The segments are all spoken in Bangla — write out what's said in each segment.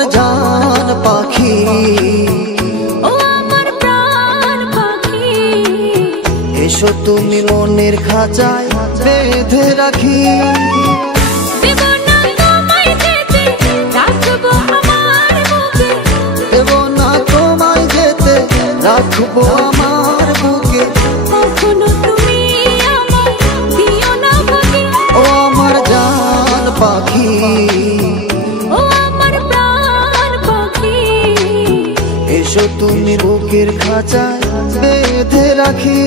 আমার জান পাখি, ও আমার প্রাণ পাখি, এসো তুমি মনের খাঁচায় বেঁধে রাখি। দেব না তোমায় যেতে, রাখবো আমার বুকে, দেব না তোমায় যেতে, রাখবো আমার বুকে। কখনো তুমি আমায় দিও না ভাগে, ও আমার জান পাখি, ও আমার প্রাণ পাখি, এসো তুমি বুকের খাঁচায় বেঁধে রাখি।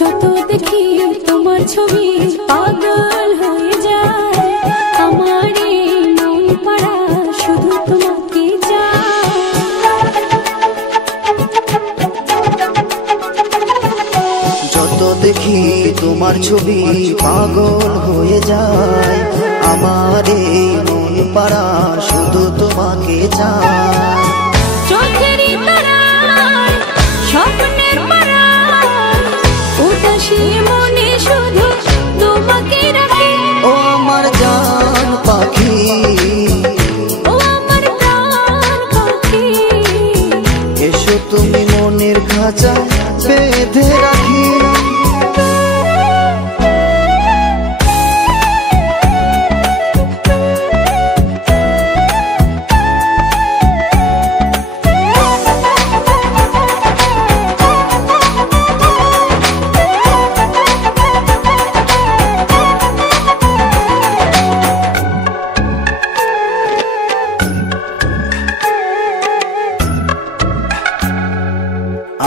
যত দেখি তোমার ছবি পাগল হয়ে যায়, আমার এই মন পাড়া শুধু তোমাকে চায়। যত দেখি তোমার ছবি পাগল হয়ে যায়, আমার এই মন পাড়া শুধু তোমাকে চায়। চোখেরই তারায়, স্বপ্নের পাড়ায়, উদাসী মনে শুধু তোমাকে রাখি। ও আমার জান পাখি, ও আমার প্রাণ পাখি, এসো তুমি মনের খাঁচায় বেঁধে রাখি।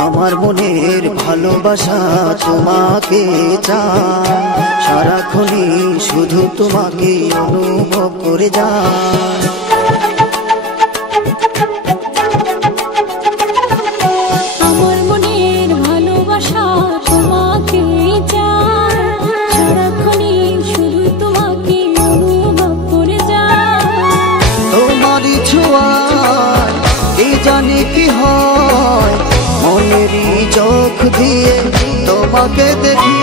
আমার মনের ভালোবাসা তোমাকে চায়, সারাক্ষণই শুধু তোমাকে অনুভব করে যায়। আমার মনের ভালোবাসা তোমাকে চায়, সারাক্ষণই শুধু তোমাকে অনুভব করে যায়। তোমারই ছোঁয়ায় এই জানি কি হয়, মনেরই চোখ দিয়ে তোমাকে দেখি।